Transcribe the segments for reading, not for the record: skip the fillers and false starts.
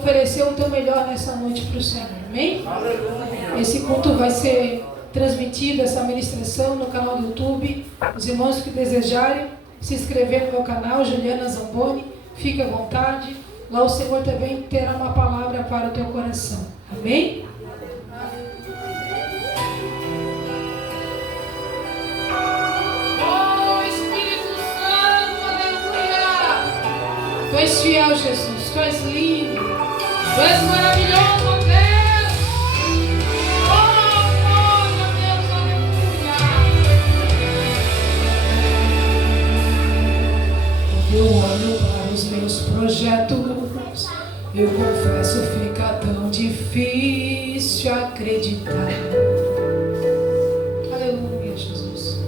Oferecer o teu melhor nessa noite para o Senhor, amém? Esse culto vai ser transmitido, essa ministração, no canal do YouTube. Os irmãos que desejarem se inscrever no meu canal, Juliana Zamboni, fique à vontade. Lá o Senhor também terá uma palavra para o teu coração, amém? Oh Espírito Santo, aleluia! Tu és fiel, Jesus, tu és lindo. Tu és maravilhoso, Deus. Oh, glória a Deus, aleluia. Quando eu olho para os meus projetos, eu confesso, fica tão difícil acreditar. Aleluia, Jesus.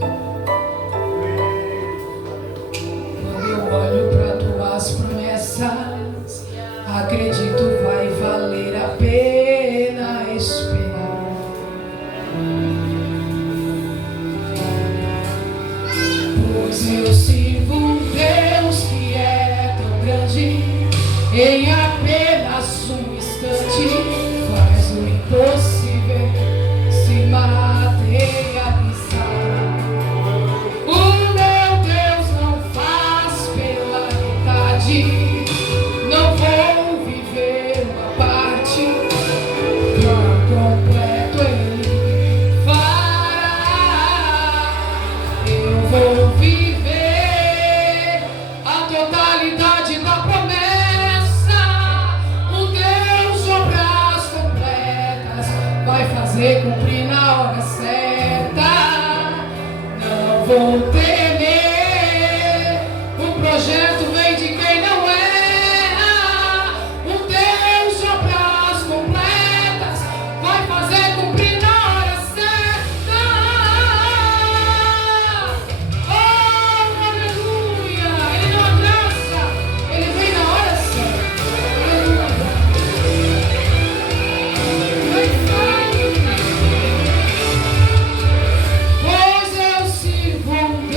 Quando eu olho para tuas promessas, acredito vai valer a pena esperar. Pois eu sirvo um Deus que é tão grande, em apenas um instante faz o impossível se materializar. O meu Deus não faz pela metade, não vou viver uma parte, por completo Ele fará. Eu vou viver a totalidade da promessa. O Deus de obras completas vai fazer cumprir na hora certa. Não vou temer, o projeto vem de quem não erra. O Deus de obras completas vai fazer cumprir na hora certa. Oh, aleluia! Ele não atrasa, ele vem na hora certa. Aleluia! Pois eu sirvo um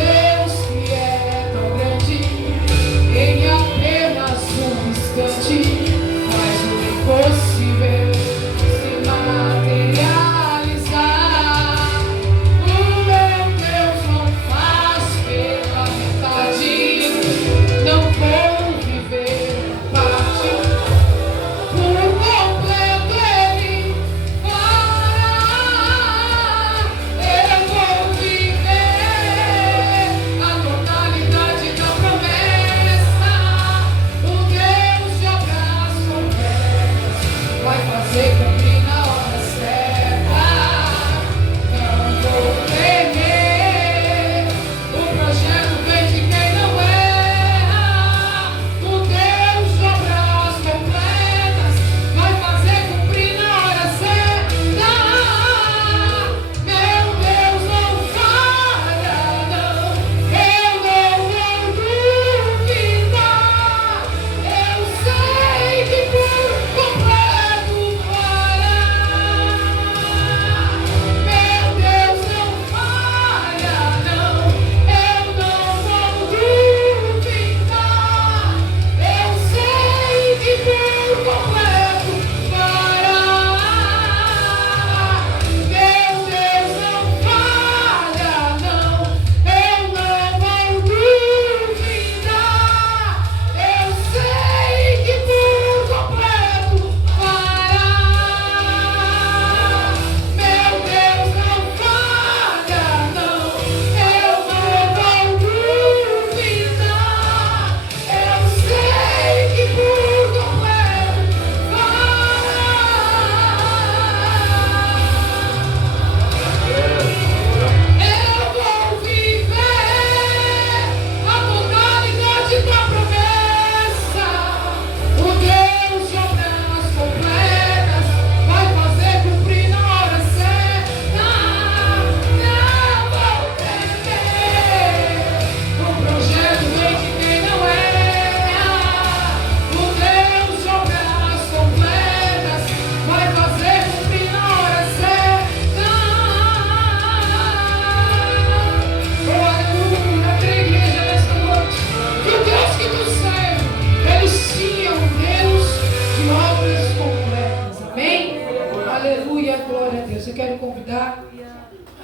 glória a Deus. Eu quero convidar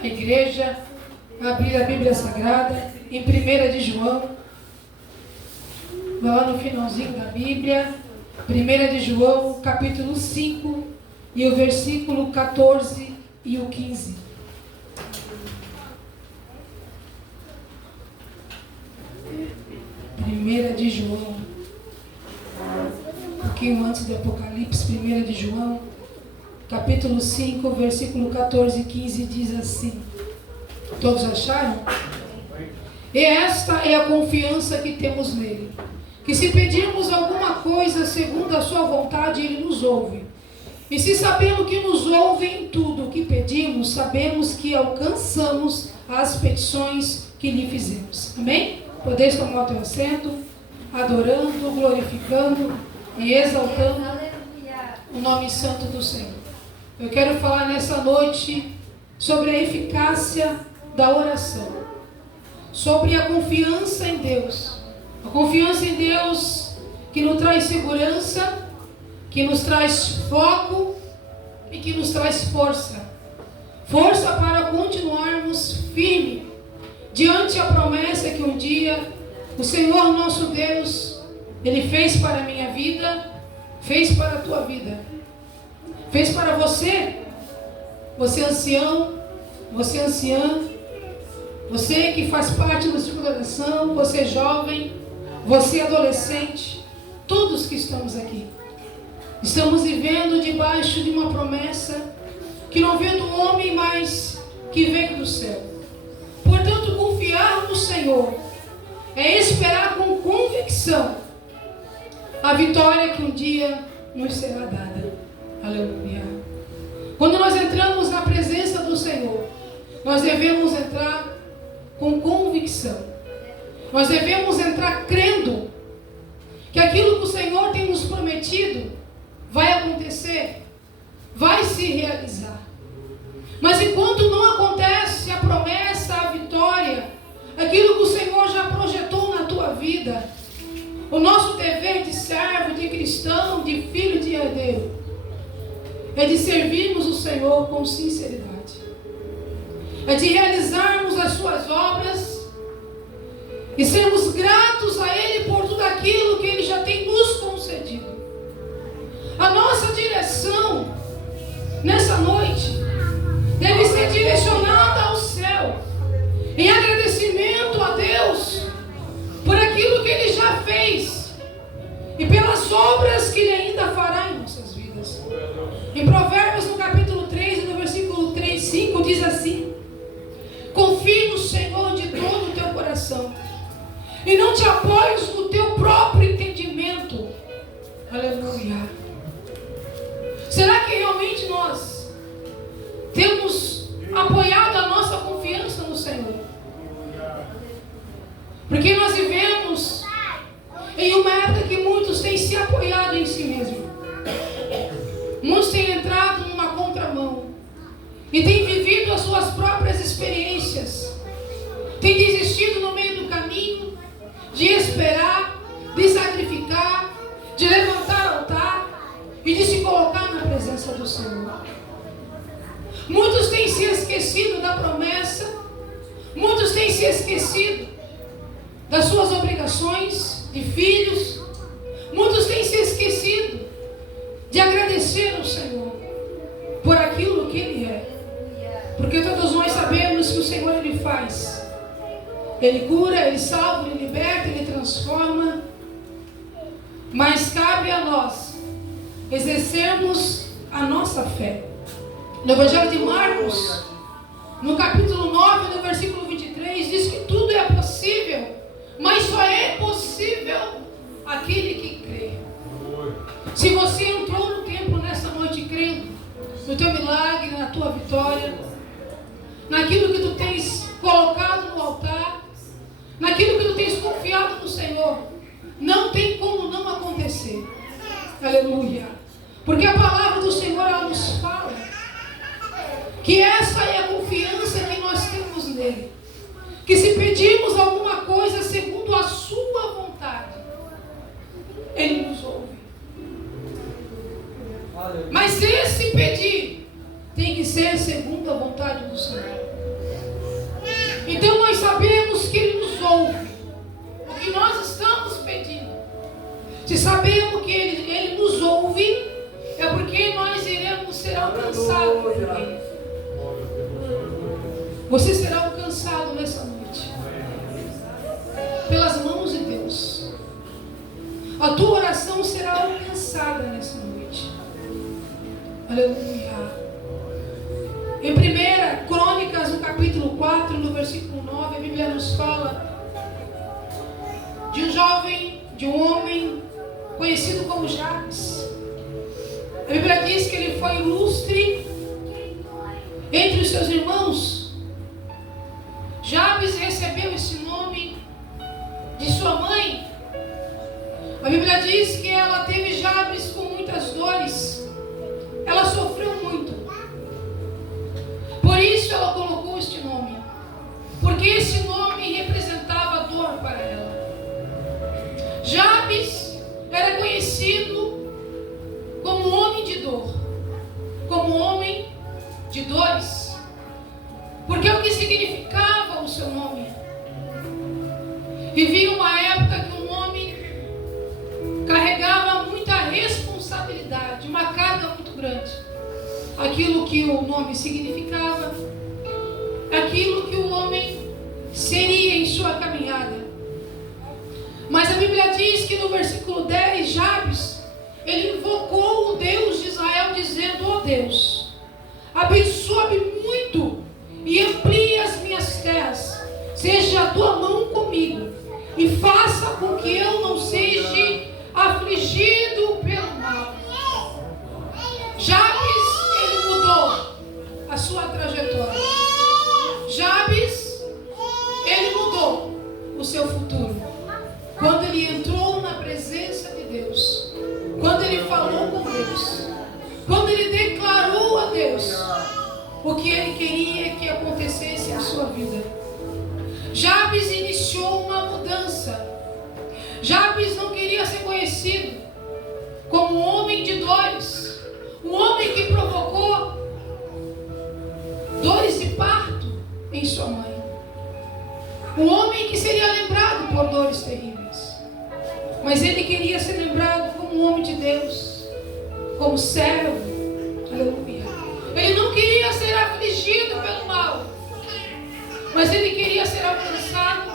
a igreja a abrir a Bíblia Sagrada em 1 de João. Vai lá no finalzinho da Bíblia. 1 de João, capítulo 5 e o versículo 14 e o 15. Primeira de João, um pouquinho antes do Apocalipse. 1 de João, capítulo 5, versículo 14 e 15 diz assim. Todos acharam? E esta é a confiança que temos nele, que se pedirmos alguma coisa segundo a sua vontade, ele nos ouve. E se sabemos que nos ouve em tudo o que pedimos, sabemos que alcançamos as petições que lhe fizemos. Amém? Podeis tomar o teu assento, adorando, glorificando e exaltando o nome santo do Senhor. Eu quero falar nessa noite sobre a eficácia da oração, sobre a confiança em Deus. A confiança em Deus que nos traz segurança, que nos traz foco e que nos traz força. Força para continuarmos firmes diante a promessa que um dia o Senhor nosso Deus, Ele fez para a minha vida, fez para a tua vida, fez para você, você ancião, você anciã, você que faz parte da sua geração, você jovem, você adolescente, todos que estamos aqui. Estamos vivendo debaixo de uma promessa que não vem do homem, mas que vem do céu. Portanto, confiar no Senhor é esperar com convicção a vitória que um dia nos será dada. Aleluia. Quando nós entramos na presença do Senhor, nós devemos entrar com convicção. Nós devemos entrar crendo que aquilo que o Senhor tem nos prometido vai acontecer, vai se realizar. Mas enquanto não acontece a promessa, a vitória, aquilo que o Senhor já projetou na tua vida, o nosso dever de servo, de cristão, de filho, de herdeiro, é de servirmos o Senhor com sinceridade. É de realizarmos as suas obras e sermos gratos a Ele por tudo aquilo que Ele já tem nos concedido. A nossa direção nessa noite deve ser direcionada ao céu, em agradecimento a Deus por aquilo que Ele já fez e pelas obras que Ele ainda fará em nossas vidas. Em Provérbios, no capítulo 3, no versículo 5, diz assim: confie no Senhor de todo o teu coração e não te apoies no teu próprio entendimento. Aleluia. Será que realmente nós temos apoiado a nossa confiança no Senhor? Porque nós vivemos em uma época que muitos têm se apoiado em si mesmos. Muitos têm entrado numa contramão e têm vivido as suas próprias experiências. Têm desistido no meio do caminho de esperar, de sacrificar, de levantar altar e de se colocar na presença do Senhor. Muitos têm se esquecido da promessa, muitos têm se esquecido das suas obrigações de filhos, muitos têm se esquecido de agradecer ao Senhor por aquilo que Ele é. Porque todos nós sabemos que o Senhor Ele faz. Ele cura, Ele salva, Ele liberta, Ele transforma. Mas cabe a nós exercermos a nossa fé. No Evangelho de Marcos, no capítulo 9, no versículo 23, diz que tudo é possível, mas só é possível aquele que crê. Se você entrou no templo nesta noite crendo no teu milagre, na tua vitória, naquilo que tu tens colocado no altar, naquilo que tu tens confiado no Senhor, não tem como não acontecer. Aleluia. Porque a palavra do Senhor, ela nos fala que essa é a confiança que nós temos nele. Que se pedirmos alguma coisa segundo a sua vontade, Ele nos ouve. Mas esse pedir tem que ser segundo a vontade do Senhor. Então nós sabemos que Ele nos ouve. O que nós estamos pedindo. Se sabemos que Ele nos ouve, é porque nós iremos ser alcançados por Ele. Você será alcançado nessa noite. Pelas mãos de Deus. A tua oração será alcançada nessa noite. Aleluia. Em 1 Crônicas, no capítulo 4, no versículo 9, a Bíblia nos fala de um jovem, de um homem conhecido como Jabes. A Bíblia diz que ele foi ilustre entre os seus irmãos. Jabes recebeu esse nome de sua mãe. A Bíblia diz que ela teve Jabes com muitas dores. Ela sofreu muito. Por isso ela colocou este nome. Porque esse nome representava dor para ela. Jabes era conhecido como homem de dor. Como homem de dores. Porque é o que significava o seu nome. Vivia uma época que um homem carregava muita responsabilidade, uma carga muito grande. Aquilo que o nome significava, aquilo que o homem seria em sua caminhada. Mas a Bíblia diz que no versículo 10, Jabes, ele invocou o Deus de Israel, dizendo: ó Deus, abençoa-me muito e amplie as minhas terras, seja a tua mão comigo e faça com que eu não seja afligido pelo mal. Jabes, ele mudou a sua trajetória. Jabes, ele mudou o seu futuro. Quando ele entrou na presença de Deus, quando ele falou com Deus, quando ele declarou a Deus o que ele queria que acontecesse em sua vida. Jabes iniciou uma mudança. Jabes não queria ser conhecido como um homem de dores, um homem que provocou dores de parto em sua mãe, um homem que seria lembrado por dores terríveis. Mas ele queria ser lembrado como um homem de Deus, como servo. Aleluia. Ele não queria ser afligido pelo mal, mas ele queria ser alcançado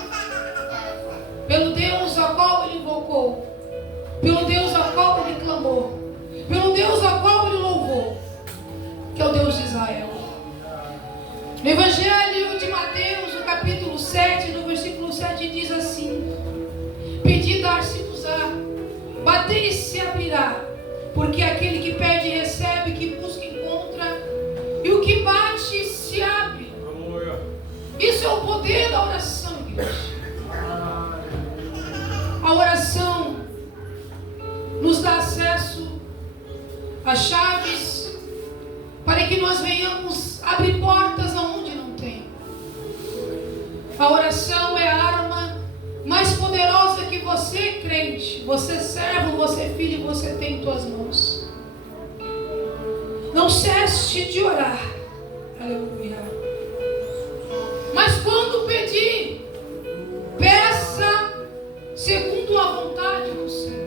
pelo Deus a qual ele invocou, pelo Deus a qual ele clamou, pelo Deus a qual ele louvou, que é o Deus de Israel. No Evangelho de Mateus, no capítulo 7, no versículo 7, diz assim: pedi, dar-se-vos-á, batei e se abrirá, porque aquele que pede recebe, que busca encontra, e o que bate se abre. Isso é o poder da oração, igreja. A oração nos dá acesso a chaves para que nós venhamos abrir portas aonde não tem. A oração é a arma mais poderosa que você, crente, você servo, você filho, você tem em tuas mãos. Não cesse de orar. Aleluia. Mas quando pedir, peça segundo a vontade do Senhor.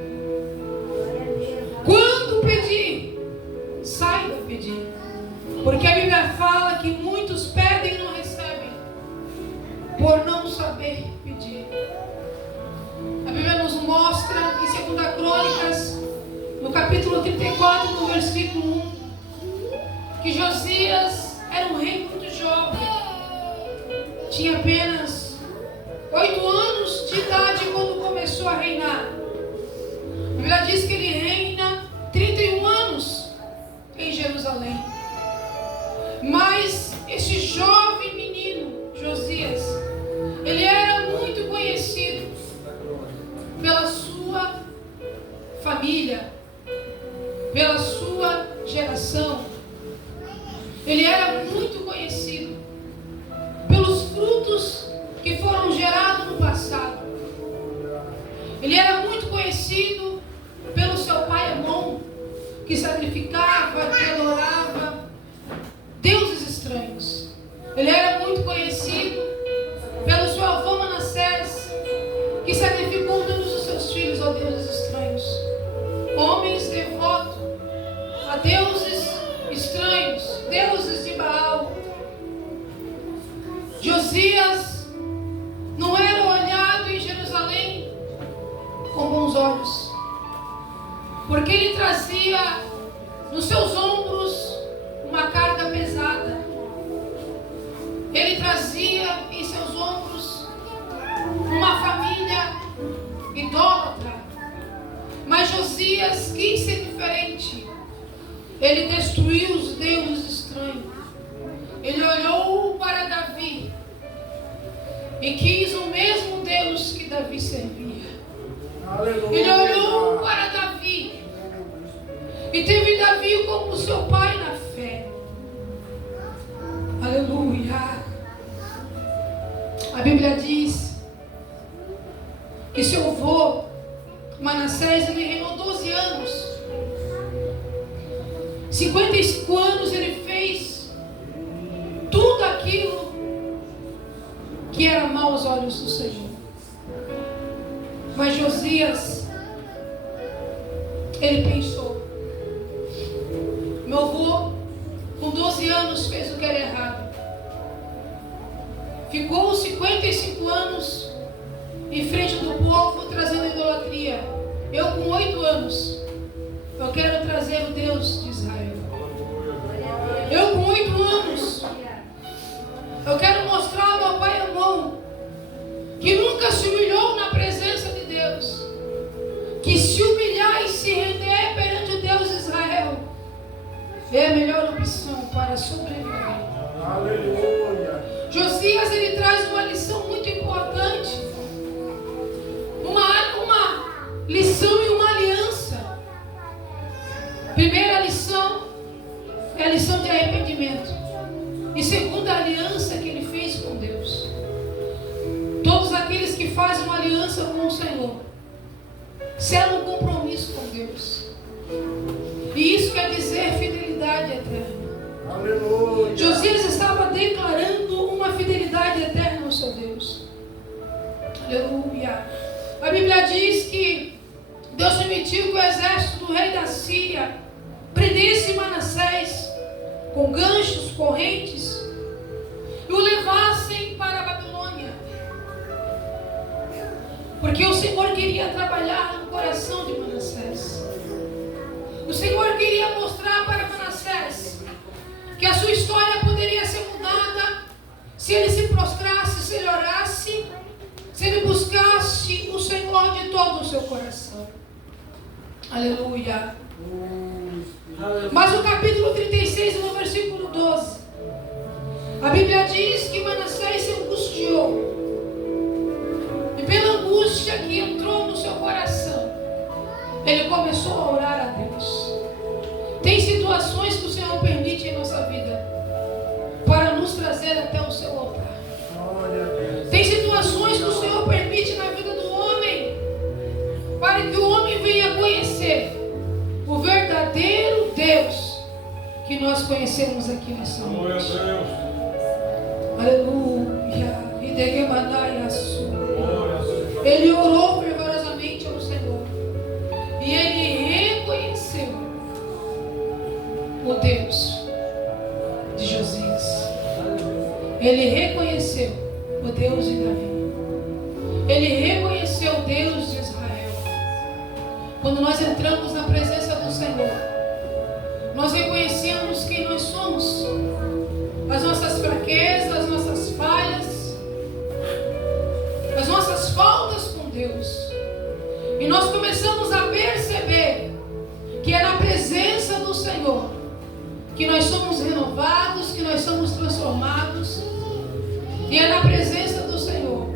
Quando pedir, saiba pedir. Porque a Bíblia fala que muitos pedem e não recebem, por não saber pedir. A Bíblia nos mostra em 2 Crônicas, no capítulo 34, no versículo 1, que Josias era um rei muito jovem. Tinha apenas 8 anos de idade quando começou a reinar. A Bíblia diz que ele reina 31 anos em Jerusalém. Mas esse jovem menino, Josias, ele era muito conhecido pela sua família, pela sua geração. Ele era muito conhecido pelos frutos que foram gerados no passado. Ele era muito conhecido pelo seu pai Amon, que sacrificava, que adorava Ele era muito conhecido pelo seu avô Manassés, que sacrificou todos os seus filhos a deuses estranhos. Homens devotos a deuses estranhos, deuses de Baal. Josias não era olhado em Jerusalém com bons olhos, porque ele trazia nos seus ombros uma carga pesada. Ele trazia em seus ombros uma família idólatra. Mas Josias quis ser diferente. Ele destruiu os deuses estranhos. Ele olhou para Davi e quis o mesmo Deus que Davi servia. Aleluia. Ele olhou para Davi e teve Davi como seu pai na fé. Aleluia. A Bíblia diz que seu avô Manassés, ele reinou 12 anos. 55 anos ele fez tudo aquilo que era mau aos olhos do Senhor. Mas Josias, ele pensou: meu avô com 12 anos fez o que era errado. Ficou 55 anos em frente do povo trazendo idolatria. Eu com 8 anos, eu quero trazer o Deus de Israel. Eu com 8 anos, eu quero mostrar ao meu pai Amon, que nunca se humilhou na presença de Deus, que se humilhar e se render perante o Deus de Israel é a melhor opção para sobreviver. Aleluia. Josias, ele traz uma lição muito importante, uma lição e uma aliança. Primeira lição é a lição de arrependimento, e segunda, a aliança que ele fez com Deus. Todos aqueles que fazem uma aliança com o Senhor selam um compromisso com Deus, e isso quer dizer fidelidade eterna. Aleluia. Josias estava declarando uma fidelidade eterna ao seu Deus. Aleluia. A Bíblia diz que Deus permitiu que o exército do rei da Síria prendesse Manassés com ganchos, correntes, e o levassem para a Babilônia, porque o Senhor queria trabalhar no coração de Manassés. O Senhor queria mostrar para Manassés que a sua história poderia ser mudada se ele se prostrasse, se ele orasse, se ele buscasse o Senhor de todo o seu coração. Aleluia. Mas o capítulo 36, no versículo 12, a Bíblia diz que Manassés se angustiou, e pela angústia que entrou no seu coração, ele começou a orar a Deus. Tem situações que o Senhor permite em nossa vida para nos trazer até o seu altar. Tem situações que o Senhor permite na vida do homem para que o homem venha conhecer o verdadeiro Deus que nós conhecemos aqui nessa noite. Aleluia. Ele orou fervorosamente ao Senhor e ele reconheceu o Deus de Josias. Ele reconheceu o Deus de Davi. Ele reconheceu o Deus de Israel. Quando nós entramos na presença do Senhor, nós reconhecemos quem nós somos, as nossas fraquezas, as nossas falhas, as nossas faltas com Deus. E nós começamos a perceber que é na presença do Senhor que nós somos renovados, que nós somos transformados. E é na presença do Senhor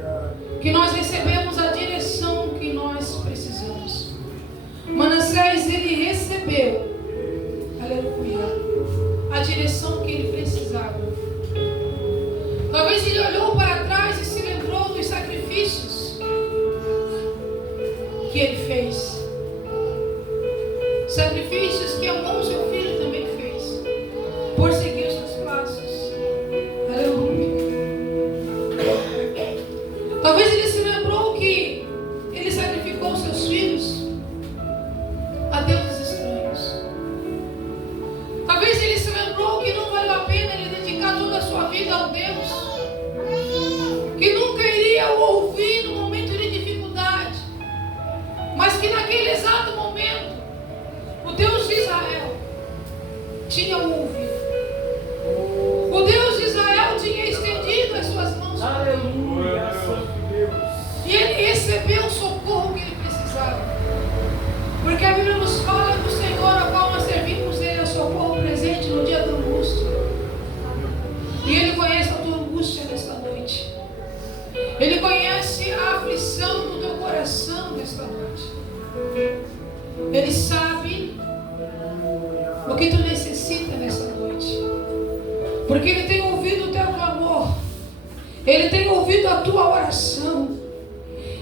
que nós recebemos a direção que nós precisamos. Manassés, ele recebeu, aleluia, a direção que ele precisava. Talvez ele olhou para trás e se lembrou dos sacrifícios que ele fez. Sacrifícios que Amon, seu filho, também fez, por seguir os seus passos. Aleluia. tinham ouvido. O Deus de Israel tinha estendido as suas mãos sobre ele. E ele recebeu o socorro que ele precisava. Porque a Bíblia nos fala do Senhor, a qual nós servimos, ele é o socorro presente no dia da angústia. E ele conhece a tua angústia nesta noite. Ele conhece a aflição do teu coração nesta noite. Ele sabe o que tu necessita nesta noite. Porque ele tem ouvido o teu clamor. Ele tem ouvido a tua oração.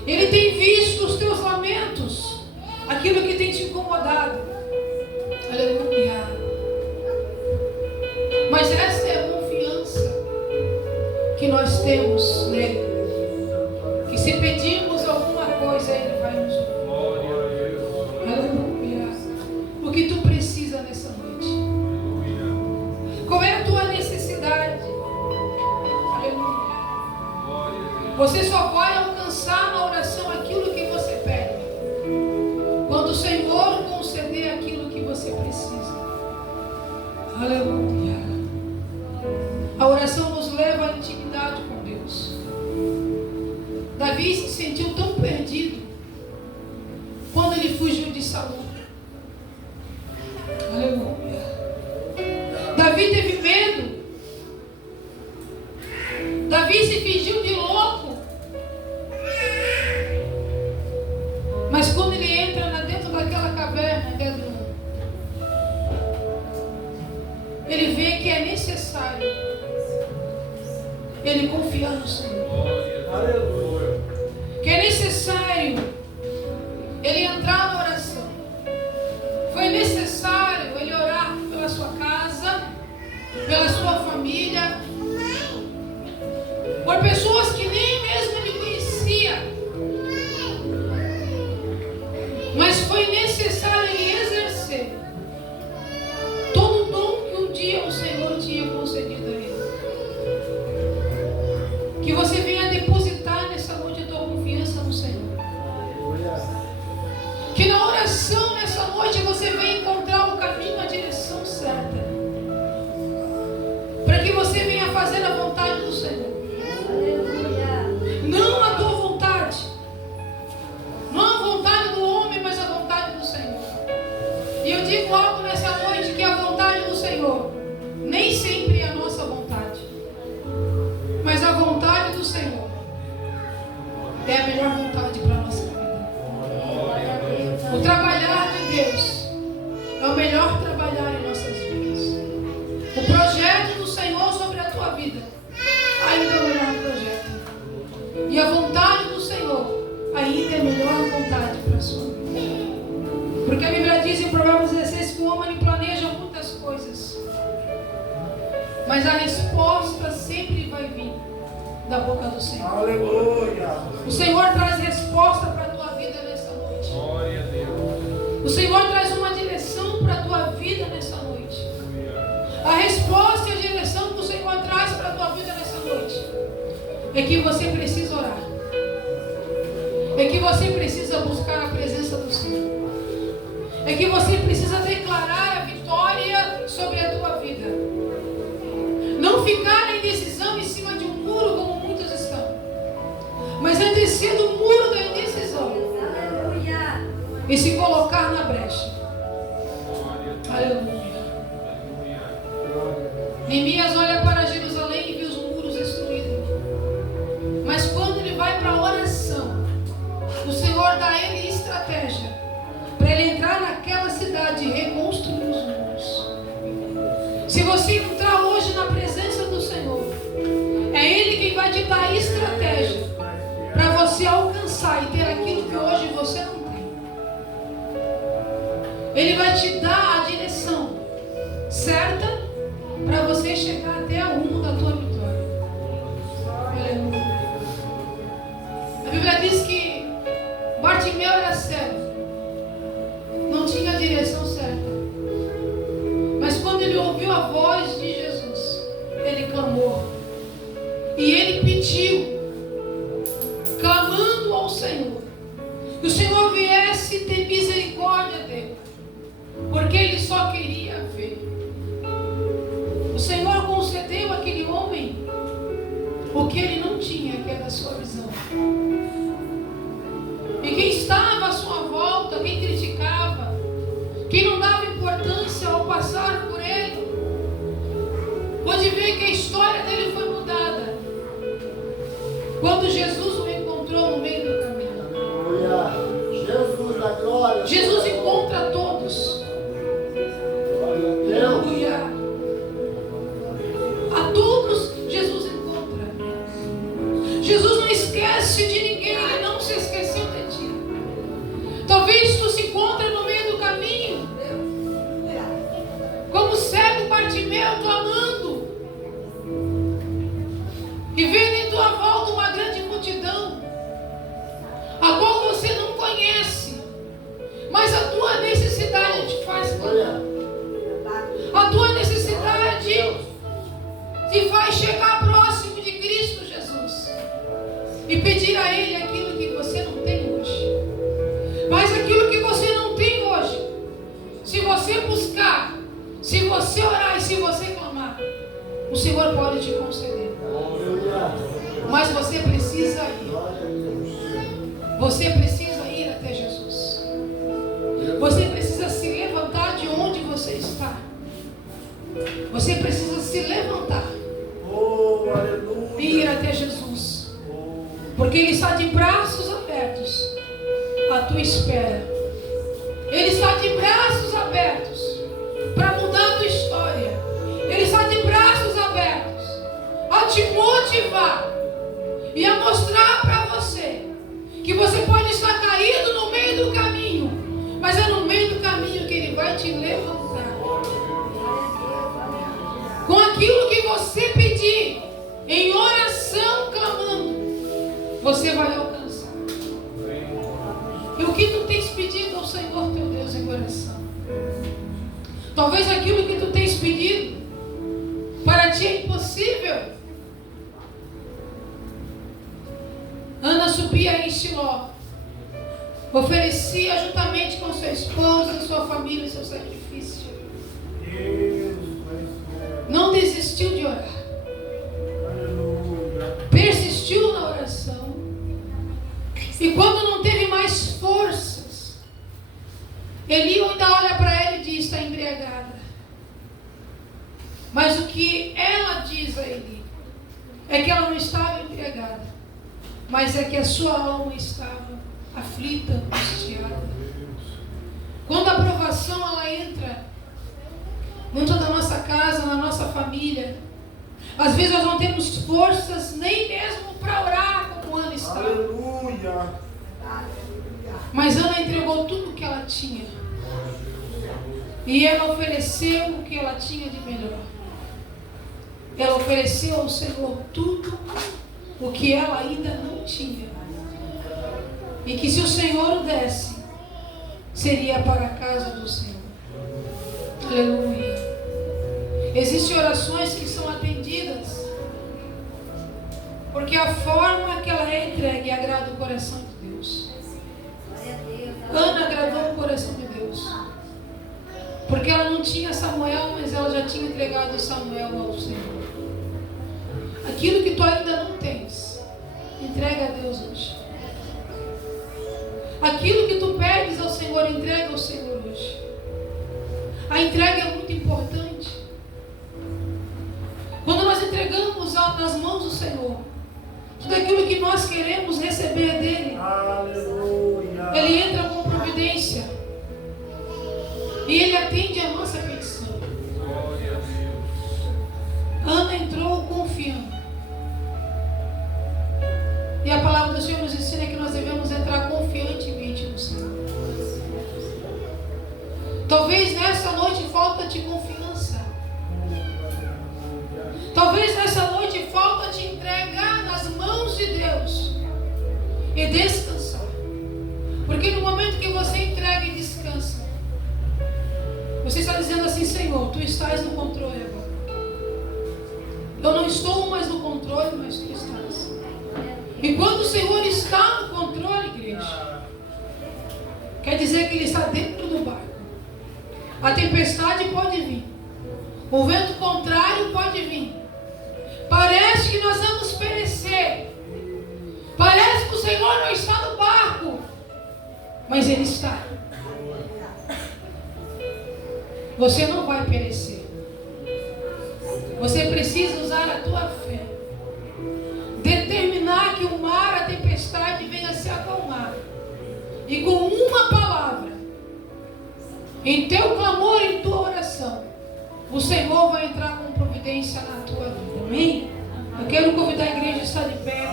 Ele tem visto os teus lamentos, aquilo que tem te incomodado. Aleluia. Mas essa é a confiança que nós temos nele. Que se pedirmos alguma coisa, ele vai nos ouvir. Aleluia. O que tu precisa nessa noite? Qual é a tua necessidade? Aleluia. Você só vai alcançar na oração aquilo que você pede, quando o Senhor conceder aquilo que você precisa. Aleluia. A oração nos leva à intimidade com Deus. Davi se sentiu tão perdido quando ele fugiu de Saul. Aleluia. Davi teve medo. Davi se fingiu de louco. Mas quando ele entra dentro daquela caverna, ele vê que é necessário ele confiar no Senhor. Que é necessário ele entrar na oração. Foi necessário ele orar pela sua casa, pela sua família, por pessoas que nem mesmo ele conhecia. Mas foi necessário ele exercer todo o dom que um dia o Senhor tinha concedido a ele. Que você venha depositar nessa noite a tua confiança no Senhor. Que na oração nessa noite você venha encontrar o caminho, a direção certa, para que você venha fazer a vontade do Senhor. Não a tua vontade, não a vontade do homem, mas a vontade do Senhor. E eu digo algo nessa noite, que a vontade do Senhor nem sempre é a nossa vontade, mas a vontade do Senhor é a melhor vontade para a nossa vida. O trabalhar de Deus é o melhor trabalhar em nossas vidas. O projeto do Senhor sobre a tua vida ainda é o melhor projeto. E a vontade do Senhor ainda é a melhor vontade para a sua vida. Porque a Bíblia diz em Provérbios 16 que o homem planeja muitas coisas, mas a resposta sempre vai vir da boca do Senhor. Aleluia. O Senhor traz resposta para a tua vida nessa noite. Glória a Deus. O Senhor traz uma direção para a tua vida nessa noite. A resposta e a direção que o Senhor traz para a tua vida nessa noite é que você precisa orar. É que você precisa buscar a presença do Senhor. É que você precisa declarar a vitória sobre a tua vida. Não ficar na indecisão em cima de um muro como muitos estão, mas é descer do muro da indecisão e se colocar na brecha. Aleluia. Neemias olha para Jerusalém e vê os muros destruídos. Mas quando ele vai para a oração, o Senhor dá a ele estratégia para ele entrar naquela cidade e reconstruir os muros. Se você entrar hoje na presença do Senhor, é Ele quem vai te dar a estratégia para você alcançar e ter aquilo que hoje você não tem. Ele vai te dar a direção certa para você chegar até o rumo da tua vitória. Aleluia. A Bíblia diz que Bartimeu era cego, não tinha a direção certa. Mas quando ele ouviu a voz de Jesus, ele clamou. E ele pediu, clamando ao Senhor, que o Senhor viesse ter misericórdia dele, porque ele só queria ver. ver que a história dele foi mudada quando Jesus o encontrou no meio do caminho. Aleluia. Jesus da glória. Jesus encontra todos. Aleluia. A todos Jesus encontra. Jesus não esquece de ninguém, ele não se esqueceu de ti. Talvez tu se encontre no meio do caminho, como cego Bartimeu, clamando, e vendo em tua volta uma grande multidão, a qual você não conhece, mas a tua necessidade te faz clamar. A tua necessidade te faz chegar próximo de Cristo Jesus e pedir a Ele aquilo que você não tem hoje. Mas aquilo que você não tem hoje, se você buscar, se você orar e se você clamar, o Senhor pode te conceder. Mas você precisa ir. Você precisa ir até Jesus. Você precisa se levantar de onde você está. Você precisa se levantar e ir até Jesus. Porque Ele está de braços abertos à tua espera. Ele está de braços abertos para mudar a tua história. Ele está de braços abertos a te motivar e a mostrar para você que você pode estar caído no meio do caminho, mas é no meio do caminho que Ele vai te levantar. Com aquilo que você pedir, em oração, clamando, você vai alcançar. E o que tu tens pedido ao Senhor teu Deus em oração? Talvez aquilo que tu tens pedido para ti é impossível. Ana subia em Siló, oferecia juntamente com sua esposa, sua família, seu sacrifício. Não desistiu de orar. Persistiu na oração. E quando não teve mais forças, Eli ainda olha para ela e diz: está embriagada. Mas o que ela diz a Eli é que ela não estava embriagada, mas é que a sua alma estava aflita, angustiada. Quando a provação ela entra dentro da nossa casa, na nossa família, às vezes nós não temos forças nem mesmo para orar como Ana estava. Aleluia. Mas Ana entregou tudo o que ela tinha. E ela ofereceu o que ela tinha de melhor. Ela ofereceu ao Senhor tudo o que ela ainda não tinha. E que se o Senhor o desse, seria para a casa do Senhor. Aleluia. Existem orações que são atendidas porque a forma que ela é entregue agrada o coração de Deus. Ana agradou o coração de Deus porque ela não tinha Samuel, mas ela já tinha entregado Samuel ao Senhor. Aquilo que tu ainda não tens, entrega a Deus hoje. Aquilo que tu pedes ao Senhor, entrega ao Senhor hoje. A entrega é muito importante. Quando nós entregamos nas mãos do Senhor tudo aquilo que nós queremos receber dele, Aleluia. Ele entra com providência e Ele atende a nossa petição. Ana entrou confiando. E a palavra do Senhor nos ensina que nós devemos entrar confiantemente no Senhor. Talvez nessa noite falta-te confiança. Talvez nessa noite falta te entregar nas mãos de Deus e descansar. Porque no momento que você entrega e descansa, você está dizendo assim: Senhor, Tu estás no controle agora. Eu não estou mais no controle, mas Tu estás. E quando o Senhor está no controle, igreja, quer dizer que Ele está dentro do barco. A tempestade pode vir, o vento contrário pode vir. Parece que nós vamos perecer. Parece que o Senhor não está no barco, mas Ele está. Você não vai perecer. Você precisa usar a tua fé. Determinar que o mar, a tempestade venha se acalmar. E com uma palavra, em teu clamor e em tua oração, o Senhor vai entrar com providência na tua vida. Amém? Eu quero convidar a igreja a estar de pé.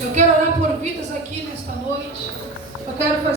Eu quero orar por vidas aqui nesta noite. Eu quero fazer